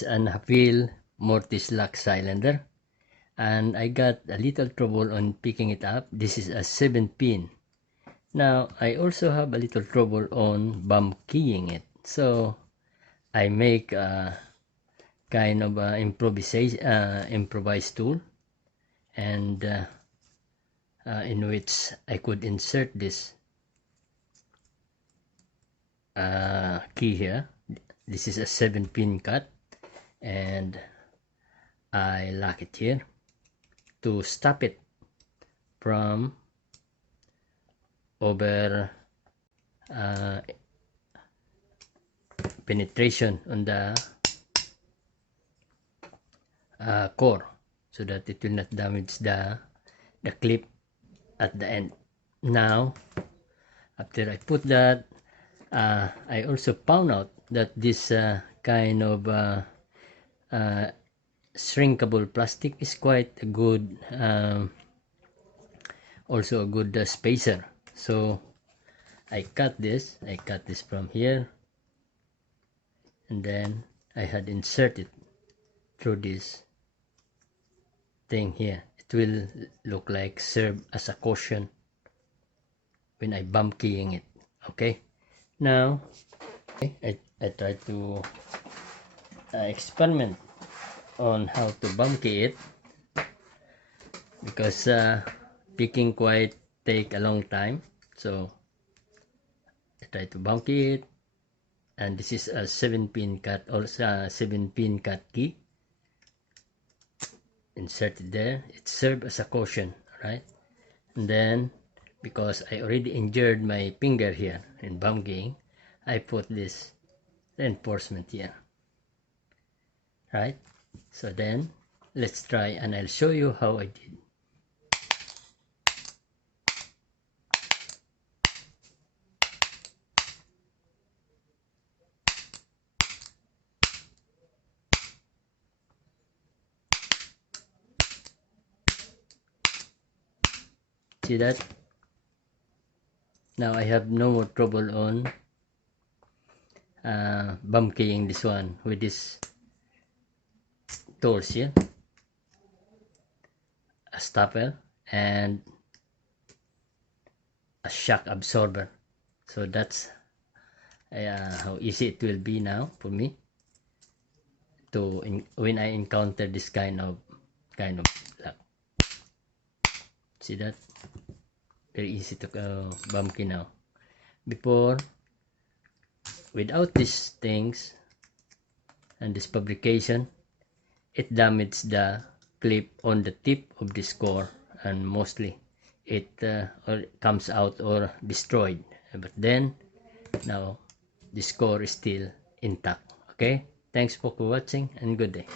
is an Hafele Mortise lock cylinder, and I got a little trouble on picking it up. This is a 7-pin. Now I also have a little trouble on Bumpkeying it, so I make a kind of improvised tool, and in which I could insert this key here. This is a 7-pin cut, and I lock it here to stop it from over penetration on the core, so that it will not damage the clip at the end. Now after I put that, I also found out that this kind of shrinkable plastic is quite a good, also a good spacer. So I cut this from here, and then I had inserted through this thing here. It will look like serve as a cushion when I Bumpkeying it. Okay, now I try to experiment on how to Bumpkey it, because picking quite take a long time. So I try to Bumpkey it, and this is a 7-pin cut, also a 7-pin cut key. Insert it there. It serves as a cushion, right? And then, because I already injured my finger here in Bumpkeying, I put this reinforcement here, right? So then let's try, and I'll show you how I did. See that? Now I have no more trouble on Bumpkeying this one with this tools here, a stopper and a shock absorber. So that's how easy it will be now for me to when I encounter this kind of lock. See that? Very easy to Bumpkey now. Before, without these things and this fabrication, it damaged the clip on the tip of this core, and mostly it comes out or destroyed. But then now this core is still intact. Okay, thanks for watching, and good day.